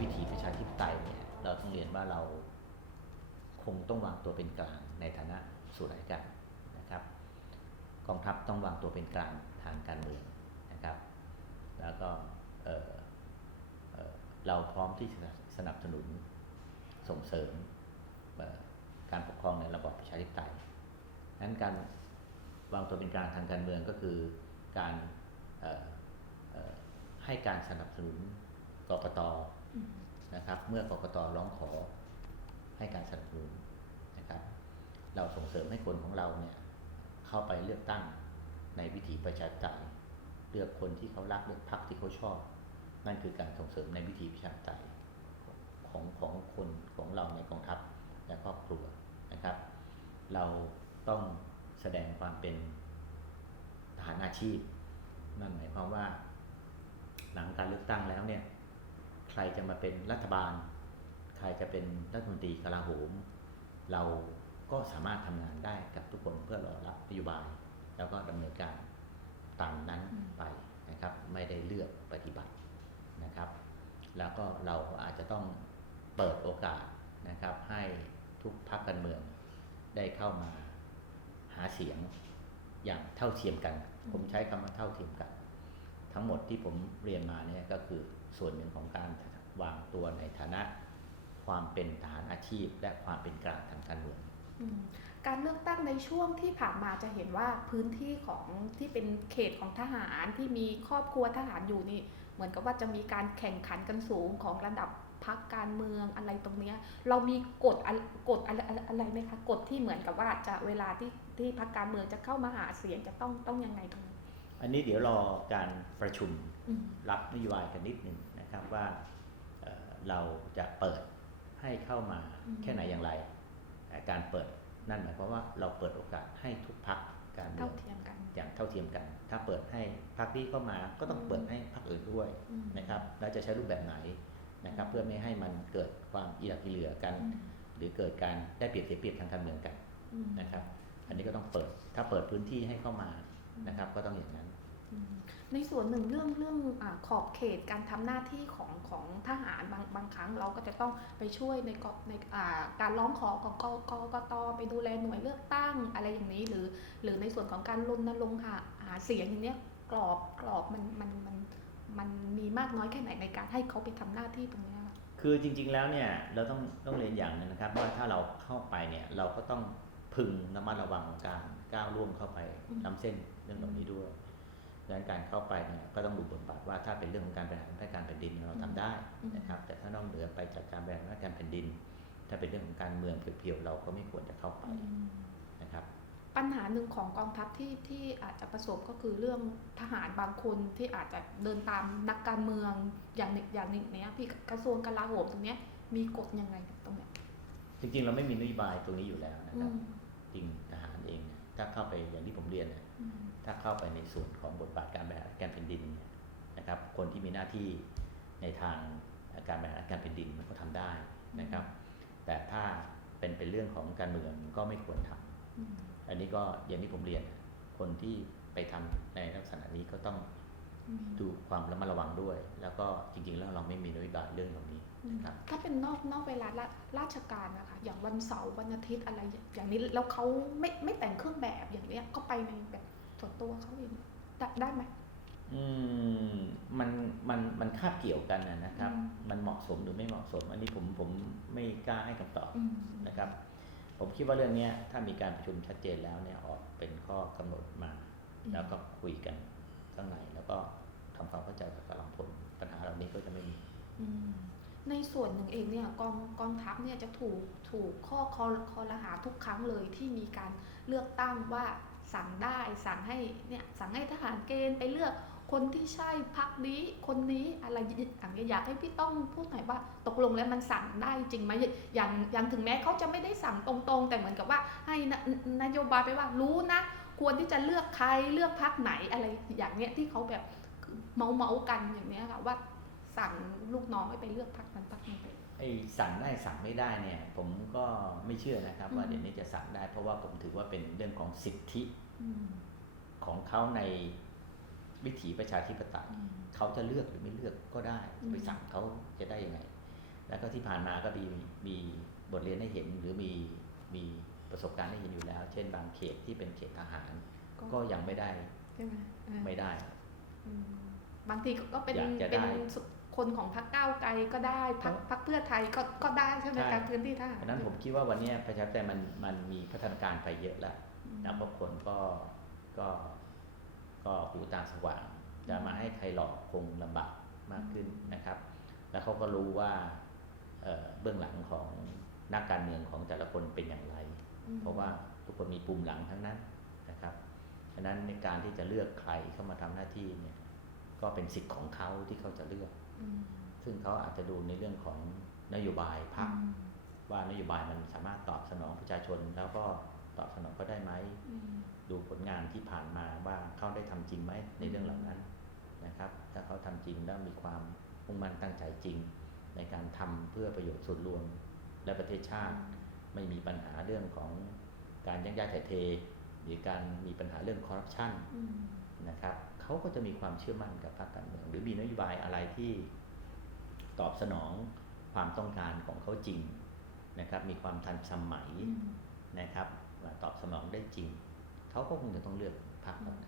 วิถีประชาธิปไตยเนี่ยเราต้องเรียนว่าเราคงต้องวางตัวเป็นกลางในฐานะส่วนราชการนะครับ กองทัพต้องวางตัวเป็นกลางทางการเมืองนะครับ แล้วก็เเเราพร้อมที่สนับสนุนส่งเสริมการปกครองในระบอบประชาธิปไตยนั้นการวางตัวเป็นกลางทางการเมืองก็คือการให้การสนับสนุน กกตอืมนะครับ เมื่อกกตร้องขอให้การสนับสนุนนะครับ เราส่งเสริมให้คนของเราเนี่ยเข้าไปเลือกตั้งในวิถีประชาธิปไตยเลือกคนที่เขารักเลือกพรรคที่เขาชอบ นั่นคือการส่งเสริมในวิถีประชาธิปไตยของของคนของเราในกองทัพและครอบครัวนะครับ เราต้องแสดงความเป็นทหารอาชีพ นั่นหมายความว่า หลังการเลือกตั้งแล้วเนี่ย ใครจะมาเป็นรัฐบาล ใครจะเป็นรัฐมนตรีกลาโหม เราก็สามารถทำงานได้กับทุกคนเพื่อรอรับนโยบาย แล้วก็ดำเนินการตามนั้นอืมไปนะครับ ไม่ได้เลือกปฏิบัตินะครับ แล้วก็เราอาจจะต้องเปิดโอกาสนะครับ ให้ทุกพรรคการเมืองได้เข้ามาหาเสียงอย่างเท่าเทียมกัน ผมใช้คำว่าเท่าเทียมกัน ทั้งหมดที่ผมเรียนมาเนี่ยก็คือ ส่วนหนึ่งของการวางตัวในฐานะความเป็นทหารอาชีพ และความเป็นกลางทางการเมืองการเลือกตั้งในช่วงที่ผ่านมาจะเห็นว่าพื้นที่ของที่เป็นเขตของทหารที่มีครอบครัวทหารอยู่นี่ เหมือนกับว่าจะมีการแข่งขันกันสูงของระดับพักการเมืองอะไรตรงเนี้ย เรามีกฎกฎอะไรอะไรอะไรไหมคะกฎที่เหมือนกับว่าจะเวลาที่ที่พักการเมืองจะเข้ามาหาเสียงจะต้องต้องยังไงตรงนี้ อันนี้เดี๋ยวรอการประชุมอืมรับนโยบายกันนิดหนึ่งนะครับว่าเอ่อเราจะเปิดให้เข้ามาอืมแค่ไหนอย่างไรแต่การเปิดนั่นหมายความว่าเราเปิดโอกาสให้ทุกพักการเมืเท่าองเทียมกันอย่างเท่าเทียมกัน ถ้าเปิดให้พักที่เข้ามาก็ต้องเปิดให้พักอื่นด้วยอืมนะครับแล้วจะใช้รูปแบบไหนนะครับเพื่อไม่ให้มันเกิดความอีหลักอีเหลือกันอืมหรือเกิดการได้เปรียบเสียเปรียบทางการเมืองกันอืมนะครับ อันนี้ก็ต้องเปิดถ้าเปิดพื้นที่ให้เข้ามา นะครับ ก็ต้องอย่างนั้นอืมในส่วนหนึ่งเรื่องเรื่องอาขอบเขตการทำหน้าที่ของของทหารบางบางครั้งเราก็จะต้องไปช่วยในกในอ่าการร้องขอของกกกตไปดูแลหน่วยเลือกตั้งอะไรอย่างนี้หรือ หรือในส่วนของการรณรงค์หาหาเสียงอย่างเนี้ยกรอบกรอบมันมันมันมันมีมากน้อยแค่ไหนในการให้เขาไปทำหน้าที่ตรงเนี้ยค่ะคือจริงๆแล้วเนี่ยเราต้องต้องเรียนอย่างหนึงนะครับว่าถ้าเราเข้าไปเนี่ยเราก็ต้องพึงระมัดระวังการก้าวล่วงเข้าไปล้ำเส้น เรื่องตรงนี้ด้วยดังนั้นการเข้าไปเนี่ยก็ต้องดูบทบาทว่าถ้าเป็นเรื่องของการบริหารราชการแผ่นดินเนี่ยเราทำได้นะครับ แต่ถ้านอกเหนือไปจากการบริหารราชการแผ่นดิน ถ้าเป็นเรื่องของการเมืองเพียวๆเราก็ไม่ควรจะเข้าไปอืมนะครับ ปัญหาหนึ่งของกองทัพที่ที่อาจจะประสบก็คือเรื่องทหารบางคนที่อาจจะเดินตามนักการเมืองอย่างหนึ่งอย่างหนึ่งเนี้ยพี่กระทรวงกลาโหมตรงเนี้ยมีกฎยังไงตรงเนี้ยจริงๆเราไม่มีนโยบายตรงนี้อยู่แล้วนะอืครับ ถ้าเข้าไปอย่างที่ผมเรียนเนี่ยอืมถ้าเข้าไปในส่วนของบทบาทการบริหารการแผ่นดินเนี่ยนะครับ คนที่มีหน้าที่ในทางการบริหารการแผ่นดินมันก็ทำได้นะครับ แต่ถ้าเป็นเป็นเรื่องของการเมืองก็ไม่ควรทำอืมอันนี้ก็อย่างที่ผมเรียน คนที่ไปทำในลักษณะนี้ก็ต้องอืมดูความระมัดระวังด้วย แล้วก็จริงๆแล้วเราไม่มีนโยบายเรื่องเหล่านี้นะครับ ถ้าเป็นนอกนอกเวลาราราชการนะคะอย่างวันเสาร์วันอาทิตย์อะไรอย่างนี้แล้วเขาไม่ไม่แต่งเครื่องแบบอย่างเนี้ยก็ไปในแบบส่วนตัวเขาเองได้ได้ไหมอืมมันมันมันคาบเกี่ยวกันนะนะครับอืมมันเหมาะสมหรือไม่เหมาะสม อันนี้ผมผมไม่กล้าให้คำตอบอืมนะครับ ผมคิดว่าเรื่องเนี้ยถ้ามีการประชุมชัดเจนแล้วเนี่ยออกเป็นข้อกำหนดมาอืมแล้วก็คุยกันข้างในแล้วก็ทำความเข้าใจกับกำลังผลปัญหาเหล่านี้ก็จะไม่มีอืม ในส่วนหนึ่งเองเนี่ยกองกองทัพเนี่ยจะถูกถูกข้อคอคอรหาทุกครั้งเลยที่มีการเลือกตั้งว่าสั่งได้สั่งให้เนี่ยสั่งให้ทหารเกณฑ์ไปเลือกคนที่ใช่พักนี้คนนี้อะไรอย่างเงี้ยอยากให้พี่ต้องพูดหน่อยว่าตกลงแล้วมันสั่งได้จริงไหมอย่างอย่างถึงแม้เขาจะไม่ได้สั่งตรงๆ แต่เหมือนกับว่าให้นโยบายไปว่ารู้นะ ควรที่จะเลือกใครเลือกพักไหนอะไรอย่างเนี้ยที่เขาแบบเมาเมากันอย่างเนี้ยค่ะว่า สั่งลูกน้องให้ไปเลือกพักนั้นพักนี้ไป ไอ้สั่งได้สั่งไม่ได้เนี่ย ผมก็ไม่เชื่อนะครับ ว่าอืม เดี๋ยวนี้จะสั่งได้ เพราะว่าผมถือว่าเป็นเรื่องของสิทธิอืมของเขาในวิถีประชาธิปไตย อืม เขาจะเลือกหรือไม่เลือกก็ได้อืม ไปสั่งเขาจะได้ยังไง แล้วก็ที่ผ่านมาก็มีมีบทเรียนให้เห็นหรือมีมีประสบการณ์ให้เห็นอยู่แล้ว เช่นบางเขตที่เป็นเขตทหาร ก็ยังไม่ได้ใช่ไหมเออไม่ได้ อืมบางทีก็เป็นอยากจะเป็นได้ คนของพรรคก้าวไกลก็ได้พรรคเพราะพรรคเพื่อไทยก็ก็ได้ใช่ไหมใช่การพื้นที่ทหารเพราะฉะนั้นผมคิดว่าวันเนี้ยประชาธิปไตยมันมันมีพัฒนาการไปเยอะแล้วอืมนะเพราะคนก็ก็ก็หูตาสว่าง จะมาให้ใครหลอกคงลำบากมากขึ้นนะครับ แล้วเขาก็รู้ว่าเอ่อเบื้องหลังของนักการเมืองของแต่ละคนเป็นอย่างไรอืมเพราะว่าทุกคนมีปุ่มหลังทั้งนั้นนะครับฉะนั้นในการที่จะเลือกใครเข้ามาทำหน้าที่เนี่ยก็เป็นสิทธิ์ของเขาที่เขาจะเลือกอืม ซึ่งเขาอาจจะดูในเรื่องของนโยบายพรรคอืมว่านโยบายมันสามารถตอบสนองประชาชน แล้วก็ตอบสนองก็ได้ไหมอืมดูผลงานที่ผ่านมาว่าเขาได้ทำจริงไหมในเรื่องเหล่านั้นนะครับ ถ้าเขาทำจริงแล้วมีความมุ่งมั่นตั้งใจจริง ในการทำเพื่อประโยชน์ส่วนรวม และประเทศชาติ ไม่มีปัญหาเรื่องของการยักย้ายถ่ายเท หรือการมีปัญหาเรื่องคอร์รัปชันอืมนะครับ เขาก็จะมีความเชื่อมั่นกับพรรคการเมืองหรือมีนโยบายอะไรที่ตอบสนองความต้องการของเขาจริงนะครับ มีความทันสมัยนะครับตอบสนองได้จริง เขาก็คงจะต้องเลือกพรรคนั้น